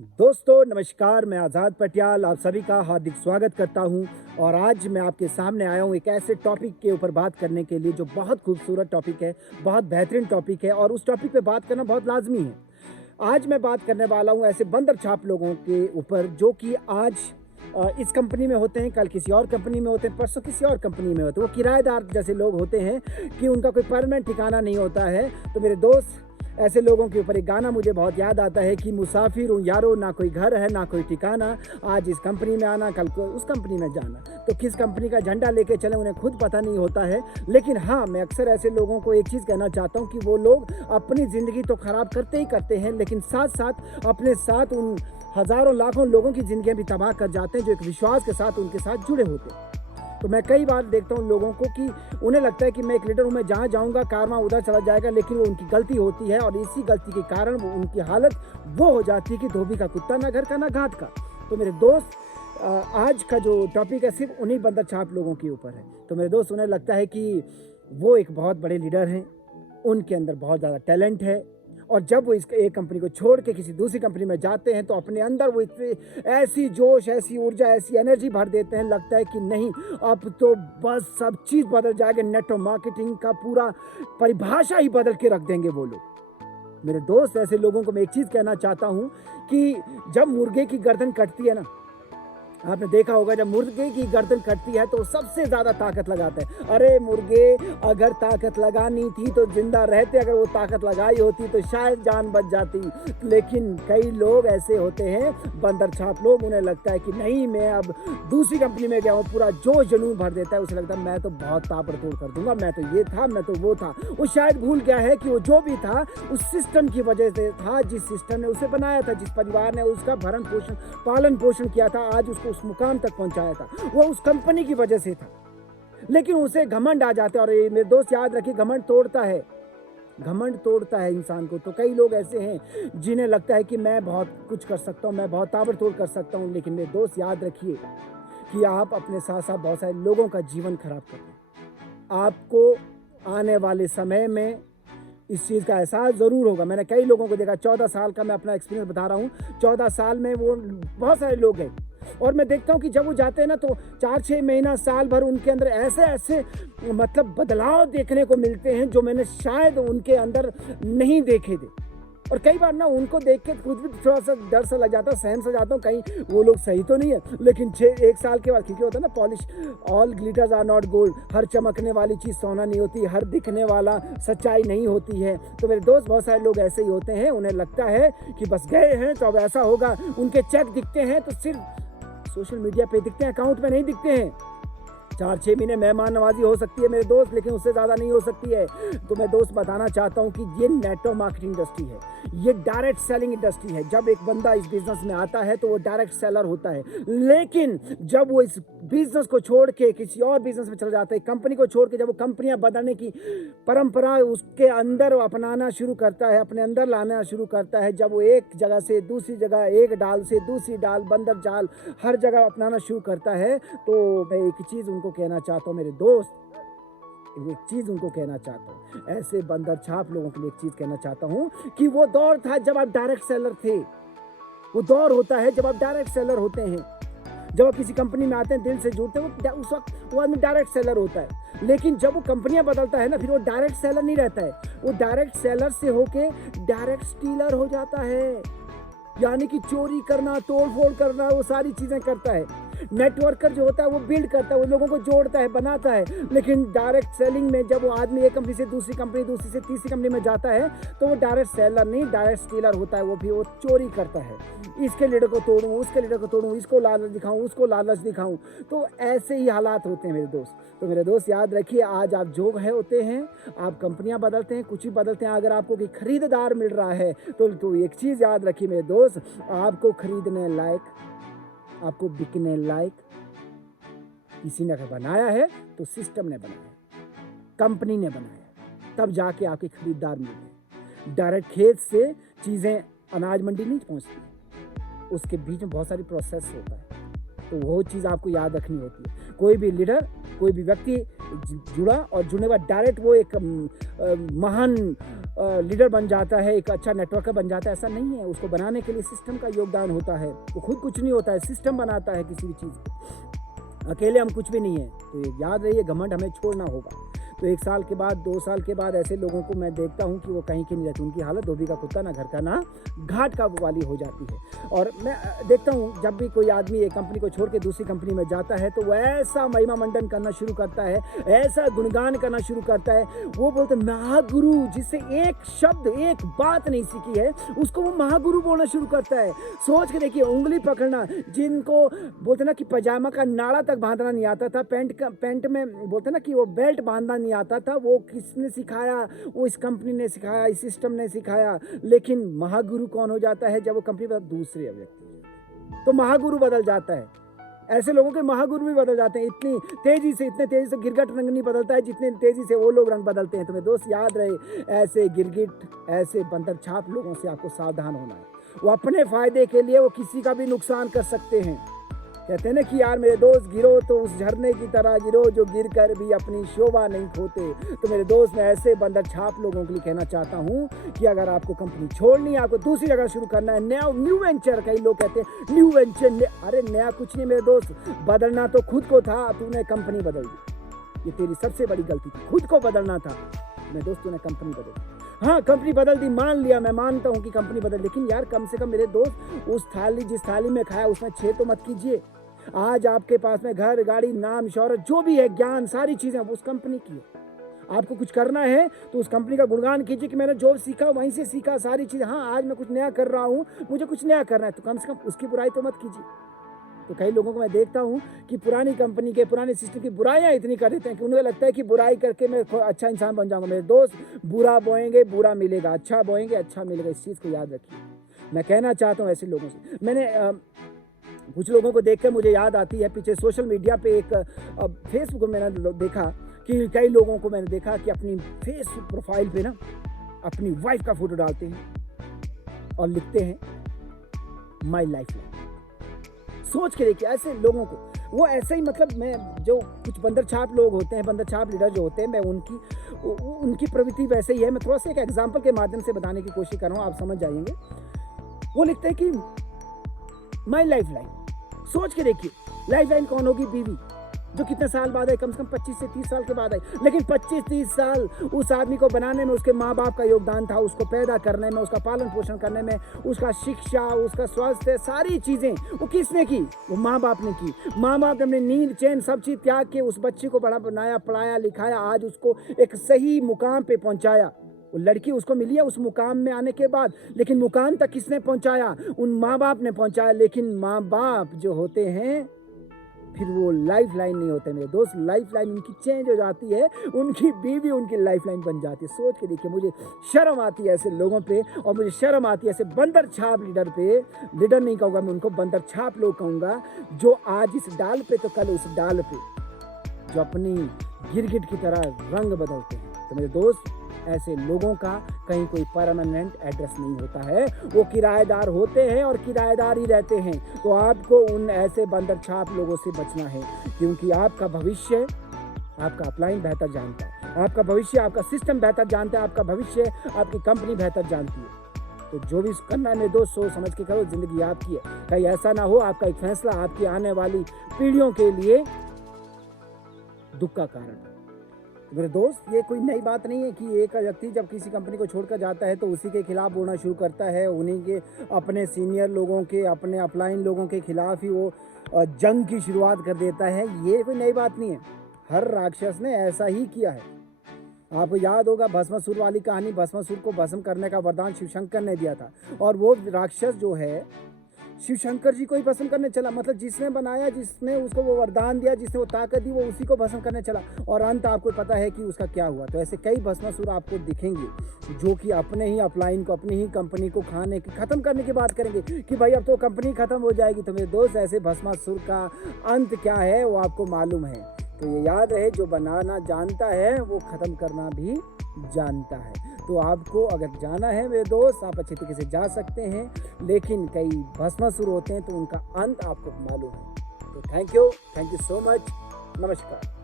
दोस्तों नमस्कार, मैं आज़ाद पटियाल आप सभी का हार्दिक स्वागत करता हूं और आज मैं आपके सामने आया हूं एक ऐसे टॉपिक के ऊपर बात करने के लिए जो बहुत खूबसूरत टॉपिक है, बहुत बेहतरीन टॉपिक है और उस टॉपिक पे बात करना बहुत लाज़मी है। आज मैं बात करने वाला हूं ऐसे बंदर छाप लोगों के ऊपर जो कि आज इस कंपनी में होते हैं, कल किसी और कंपनी में होते हैं, परसों किसी और कंपनी में होते हैं। वो किराएदार जैसे लोग होते हैं कि उनका कोई परमानेंट ठिकाना नहीं होता है। तो मेरे दोस्त, ऐसे लोगों के ऊपर एक गाना मुझे बहुत याद आता है कि मुसाफिर हूँ यारो, ना कोई घर है ना कोई ठिकाना, आज इस कंपनी में आना कल को उस कंपनी में जाना। तो किस कंपनी का झंडा लेके चले उन्हें खुद पता नहीं होता है। लेकिन हाँ, मैं अक्सर ऐसे लोगों को एक चीज़ कहना चाहता हूँ कि वो लोग अपनी ज़िंदगी तो ख़राब करते ही करते हैं, लेकिन साथ साथ अपने साथ उन हज़ारों लाखों लोगों की ज़िंदगियाँ भी तबाह कर जाते हैं जो एक विश्वास के साथ उनके साथ जुड़े होते हैं। तो मैं कई बार देखता हूँ लोगों को कि उन्हें लगता है कि मैं एक लीडर हूँ, मैं जहाँ जाऊँगा कारवां उधर चला जाएगा, लेकिन वो उनकी गलती होती है और इसी गलती के कारण वो उनकी हालत वो हो जाती है कि धोबी का कुत्ता ना घर का ना घाट का। तो मेरे दोस्त, आज का जो टॉपिक है सिर्फ उन्हीं बंदर छाप लोगों के ऊपर है। तो मेरे दोस्त, उन्हें लगता है कि वो एक बहुत बड़े लीडर हैं, उनके अंदर बहुत ज़्यादा टैलेंट है और जब वो इस एक कंपनी को छोड़ के किसी दूसरी कंपनी में जाते हैं तो अपने अंदर वो इतनी ऐसी जोश, ऐसी ऊर्जा, ऐसी एनर्जी भर देते हैं, लगता है कि नहीं अब तो बस सब चीज़ बदल जाएगा, नेटवर्क मार्केटिंग का पूरा परिभाषा ही बदल के रख देंगे वो लोग। मेरे दोस्त, ऐसे लोगों को मैं एक चीज़ कहना चाहता हूँ कि जब मुर्गे की गर्दन कटती है ना, आपने देखा होगा जब मुर्गे की गर्दन कटती है तो सबसे ज़्यादा ताकत लगाता है। अरे मुर्गे, अगर ताकत लगानी थी तो जिंदा रहते, अगर वो ताकत लगाई होती तो शायद जान बच जाती। लेकिन कई लोग ऐसे होते हैं बंदर छाप लोग, उन्हें लगता है कि नहीं मैं अब दूसरी कंपनी में गया हूँ, पूरा जोश जुनून भर देता है, उसे लगता है मैं तो बहुत ताबड़तोड़ कर दूंगा, मैं तो ये था, मैं तो वो था। वो शायद भूल गया है कि वो जो भी था उस सिस्टम की वजह से था, जिस सिस्टम ने उसे बनाया था, जिस परिवार ने उसका भरण पोषण पालन पोषण किया था, आज उसको उस मुकाम तक पहुंचाया था, वो उस कंपनी की वजह से था। लेकिन उसे घमंड आ जाते हैं और ये मेरे दोस्त याद रखिए, घमंड तोड़ता है, घमंड तोड़ता है इंसान को। तो कई लोग ऐसे हैं जिन्हें लगता है कि मैं बहुत कुछ कर सकता हूँ, मैं बहुत ताबड़तोड़ कर सकता हूँ। लेकिन मेरे दोस्त याद रखिए कि आप अपने साथ साथ बहुत सारे लोगों का जीवन खराब कर रहे हैं। आपको आने वाले समय में इस चीज़ का एहसास ज़रूर होगा। मैंने कई लोगों को देखा, 14 साल का मैं अपना एक्सपीरियंस बता रहा हूँ, 14 साल में वो बहुत सारे लोग हैं और मैं देखता हूँ कि जब वो जाते हैं ना तो 4-6 महीना साल भर उनके अंदर ऐसे ऐसे मतलब बदलाव देखने को मिलते हैं जो मैंने शायद उनके अंदर नहीं देखे थे। और कई बार ना उनको देख के खुद भी थोड़ा सा डर सा लग जाता है, सहम सा जाता हूँ कहीं वो लोग सही तो नहीं है। लेकिन 1 साल के बाद, क्योंकि होता है ना polish, all glitters are not gold, हर चमकने वाली चीज़ सोना नहीं होती, हर दिखने वाला सच्चाई नहीं होती है। तो मेरे दोस्त, बहुत सारे लोग ऐसे ही होते हैं, उन्हें लगता है कि बस गए हैं तो अब ऐसा होगा। उनके चेक दिखते हैं तो सिर्फ सोशल मीडिया पे दिखते हैं, अकाउंट में नहीं दिखते हैं। 4-6 महीने मेहमान नवाजी हो सकती है मेरे दोस्त, लेकिन उससे ज़्यादा नहीं हो सकती है। तो मैं दोस्त बताना चाहता हूँ कि ये नेटवर्क मार्केटिंग इंडस्ट्री है, ये डायरेक्ट सेलिंग इंडस्ट्री है। जब एक बंदा इस बिजनेस में आता है तो वो डायरेक्ट सेलर होता है, लेकिन जब वो इस बिजनेस को छोड़ के किसी और बिजनेस में चला जाता है, कंपनी को छोड़ के जब वो कंपनियां बदलने की परंपरा उसके अंदर अपनाना शुरू करता है, अपने अंदर लाना शुरू करता है, जब वो एक जगह से दूसरी जगह, एक डाल से दूसरी डाल, बंदर जाल हर जगह अपनाना शुरू करता है, तो मैं एक चीज़ उनको कहना चाहता हूँ मेरे दोस्त, एक चीज़ उनको कहना चाहता हूँ, ऐसे बंदर छाप लोगों के लिए एक चीज़ कहना चाहता हूँ कि वो दौर था जब आप डायरेक्ट सेलर थे, वो दौर होता है जब आप डायरेक्ट सेलर होते हैं। जब आप किसी कंपनी में आते हैं, दिल से जुड़ते हैं, वो उस वक्त वो आदमी डायरेक्ट सेलर होता है। लेकिन जब वो कंपनियां बदलता है ना, फिर वो डायरेक्ट सेलर नहीं रहता है, वो डायरेक्ट सेलर से होके डायरेक्ट स्टीलर हो जाता है। यानी कि चोरी करना, तोड़ फोड़ करना, वो सारी चीज़ें करता है। नेटवर्कर जो होता है वो बिल्ड करता है, वो लोगों को जोड़ता है, बनाता है। लेकिन डायरेक्ट सेलिंग में जब वो आदमी एक कंपनी से दूसरी कंपनी, दूसरी से तीसरी कंपनी में जाता है तो वो डायरेक्ट सेलर नहीं, डायरेक्ट स्टीलर होता है। वो भी वो चोरी करता है, इसके लीडर को तोड़ूं, उसके लीडर को तोड़ूं, इसको लालच दिखाऊं, उसको लालच दिखाऊं। तो ऐसे ही हालात होते हैं मेरे दोस्त। तो मेरे दोस्त याद रखिए, आज आप जो है होते हैं, आप कंपनियां बदलते हैं, कुछ ही बदलते हैं। अगर आपको कोई खरीदार मिल रहा है तो एक चीज़ याद रखिए मेरे दोस्त, आपको खरीदने लायक, आपको बिकने लायक किसी ने अगर बनाया है तो सिस्टम ने बनाया, कंपनी ने बनाया, तब जाके आपके खरीदार मिलते हैं। डायरेक्ट खेत से चीज़ें अनाज मंडी नहीं पहुंचती, उसके बीच में बहुत सारी प्रोसेस होता है। तो वो चीज़ आपको याद रखनी होती है। कोई भी लीडर, कोई भी व्यक्ति जुड़ा और जुड़ने के बाद डायरेक्ट वो एक महान लीडर बन जाता है, एक अच्छा नेटवर्कर बन जाता है, ऐसा नहीं है। उसको बनाने के लिए सिस्टम का योगदान होता है, वो खुद कुछ नहीं होता है, सिस्टम बनाता है किसी भी चीज़। अकेले हम कुछ भी नहीं है। तो ये याद रहिए, घमंड हमें छोड़ना होगा। तो 1 साल के बाद, 2 साल के बाद ऐसे लोगों को मैं देखता हूँ कि वो कहीं की नहीं रहती, उनकी हालत धोबी का कुत्ता ना घर का ना घाट का वाली हो जाती है। और मैं देखता हूँ जब भी कोई आदमी एक कंपनी को छोड़ के दूसरी कंपनी में जाता है तो वो ऐसा महिमा मंडन करना शुरू करता है, ऐसा गुणगान करना शुरू करता है। वो बोलते महागुरु, जिससे एक शब्द एक बात नहीं सीखी है उसको वो महागुरु बोलना शुरू करता है। सोच के देखिए, उंगली पकड़ना, जिनको बोलते ना कि पजामा का नाड़ा तक बांधना नहीं आता था, पैंट में बोलते ना कि वो बेल्ट बांधना नहीं आता था, वो किसने सिखाया? वो इस कंपनी ने सिखाया, इस सिस्टम ने सिखाया। लेकिन महागुरु कौन हो जाता है? जब वो कंपनी बदल, दूसरे व्यक्ति, तो महागुरु बदल जाता है। ऐसे लोगों के महागुरु भी बदल जाते हैं। इतनी तेजी से गिरगिट रंग नहीं बदलता है जितने तेजी से वो लोग रंग बदलते हैं। तो मेरे दोस्त याद रहे, ऐसे गिरगिट, ऐसे बंदर छाप लोगों से आपको सावधान होना है। वो अपने फायदे के लिए वो किसी का भी नुकसान कर सकते हैं। कहते हैं ना कि यार मेरे दोस्त, गिरो तो उस झरने की तरह गिरो जो गिर कर भी अपनी शोभा नहीं खोते। तो मेरे दोस्त, मैं ऐसे बंदर छाप लोगों के लिए कहना चाहता हूँ कि अगर आपको कंपनी छोड़नी है, आपको दूसरी जगह शुरू करना है, न्यू वेंचर, कई लोग कहते हैं न्यू वेंचर, अरे नया कुछ नहीं मेरे दोस्त, बदलना तो खुद को था, तूने कंपनी बदल दी। ये तेरी सबसे बड़ी गलती थी, खुद को बदलना था मेरे दोस्त, तूने कंपनी बदल दी। हाँ, कंपनी बदल दी, मान लिया, मैं मानता हूँ कि कंपनी बदल, लेकिन यार कम से कम मेरे दोस्त, उस थाली, जिस थाली में खाया उसमें 6 तो मत कीजिए। आज आपके पास में घर, गाड़ी, नाम, शौहरत, जो भी है, ज्ञान, सारी चीजें उस कंपनी की है। आपको कुछ करना है तो उस कंपनी का गुणगान कीजिए कि मैंने जो सीखा वहीं से सीखा, सारी चीजें। हाँ, आज मैं कुछ नया कर रहा हूँ, मुझे कुछ नया करना है, तो कम से कम उसकी बुराई तो मत कीजिए। तो कई लोगों को मैं देखता हूँ कि पुरानी कंपनी के, पुराने सिस्टम की बुराइयां इतनी कर देते हैं कि उन्हें लगता है कि बुराई करके मैं अच्छा इंसान बन जाऊंगा। मेरे दोस्त, बुरा बोएंगे बुरा मिलेगा, अच्छा बोएंगे अच्छा मिलेगा, इस चीज़ को याद रखिए। मैं कहना चाहता हूँ ऐसे लोगों से, मैंने कुछ लोगों को देखकर मुझे याद आती है, पीछे सोशल मीडिया पे एक फेसबुक में मैंने देखा कि कई लोगों को मैंने देखा कि अपनी फेसबुक प्रोफाइल पे ना अपनी वाइफ का फोटो डालते हैं और लिखते हैं माई लाइफ लाइन। सोच के देखिए ऐसे लोगों को, वो ऐसे ही, मतलब मैं जो कुछ बंदर छाप लोग होते हैं, बंदर छाप लीडर जो होते हैं, मैं उनकी प्रवृत्ति वैसे ही है। मैं थोड़ा सा एक एग्जाम्पल के माध्यम से बताने की कोशिश कर रहा हूँ, आप समझ जाएंगे। वो लिखते हैं कि माई लाइफ लाइन। सोच के देखिए, लाइफ लाइन कौन होगी? बीवी, जो कितने साल बाद आई, कम से कम 25 से 30 साल के बाद आई, लेकिन 25-30 साल उस आदमी को बनाने में उसके माँ बाप का योगदान था, उसको पैदा करने में, उसका पालन पोषण करने में, उसका शिक्षा, उसका स्वास्थ्य, सारी चीजें वो किसने की? वो माँ बाप ने की। माँ बाप ने अपने नींद, चैन, सब चीज त्याग के उस बच्चे को बनाया, पढ़ाया, लिखाया, आज उसको एक सही मुकाम पे पहुंचाया। वो लड़की उसको मिली है उस मुकाम में आने के बाद, लेकिन मुकाम तक किसने पहुंचाया? उन माँ बाप ने पहुंचाया। लेकिन माँ बाप जो होते हैं फिर वो लाइफ लाइन नहीं होते मेरे दोस्त। लाइफ लाइन उनकी चेंज हो जाती है, उनकी बीवी उनकी लाइफ लाइन बन जाती है। सोच के देखिए, मुझे शर्म आती है ऐसे लोगों पे, और मुझे शर्म आती है ऐसे बंदर छाप लीडर पे। लीडर नहीं कहूँगा मैं उनको, बंदर छाप लोग कहूँगा, जो आज इस डाल पे तो कल उस डाल पे, जो अपनी गिरगिट की तरह रंग बदलते हैं। तो मेरे दोस्त, ऐसे लोगों का कहीं कोई परमानेंट एड्रेस नहीं होता है, वो किराएदार होते हैं और किराएदार ही रहते हैं। तो आपको उन ऐसे बंदर छाप लोगों से बचना है, क्योंकि आपका भविष्य आपका अपलाइन बेहतर जानता है, आपका भविष्य आपका सिस्टम बेहतर जानता है, आपका भविष्य आपकी कंपनी बेहतर जानती है। तो जो भी करना है मेरे दोस्त, सोच समझ के करो, जिंदगी आपकी है। कहीं ऐसा ना हो आपका एक फैसला आपकी आने वाली पीढ़ियों के लिए दुख का कारण है। मेरे दोस्त, ये कोई नई बात नहीं है कि एक व्यक्ति जब किसी कंपनी को छोड़कर जाता है तो उसी के खिलाफ बोलना शुरू करता है, उन्हीं के अपने सीनियर लोगों के, अपने अपलाइन लोगों के खिलाफ ही वो जंग की शुरुआत कर देता है। ये कोई नई बात नहीं है, हर राक्षस ने ऐसा ही किया है। आपको याद होगा भस्मासुर वाली कहानी, भस्मासुर को भस्म करने का वरदान शिव शंकर ने दिया था, और वो राक्षस जो है शिव शंकर जी को ही भस्म करने चला। मतलब जिसने बनाया, जिसने उसको वो वरदान दिया, जिसने वो ताकत दी, वो उसी को भस्म करने चला, और अंत आपको पता है कि उसका क्या हुआ। तो ऐसे कई भस्मासुर आपको दिखेंगे जो कि अपने ही अपलाइन को, अपनी ही कंपनी को खाने की, खत्म करने की बात करेंगे कि भाई अब तो कंपनी खत्म हो जाएगी। तो मेरे दोस्त, ऐसे भस्मासुर का अंत क्या है वो आपको मालूम है। तो ये याद रहे, जो बनाना जानता है वो खत्म करना भी जानता है। तो आपको अगर जाना है मेरे दोस्त, आप अच्छे तरीके से जा सकते हैं, लेकिन कई भस्मासुर होते हैं तो उनका अंत आपको मालूम है। तो थैंक यू सो मच, नमस्कार।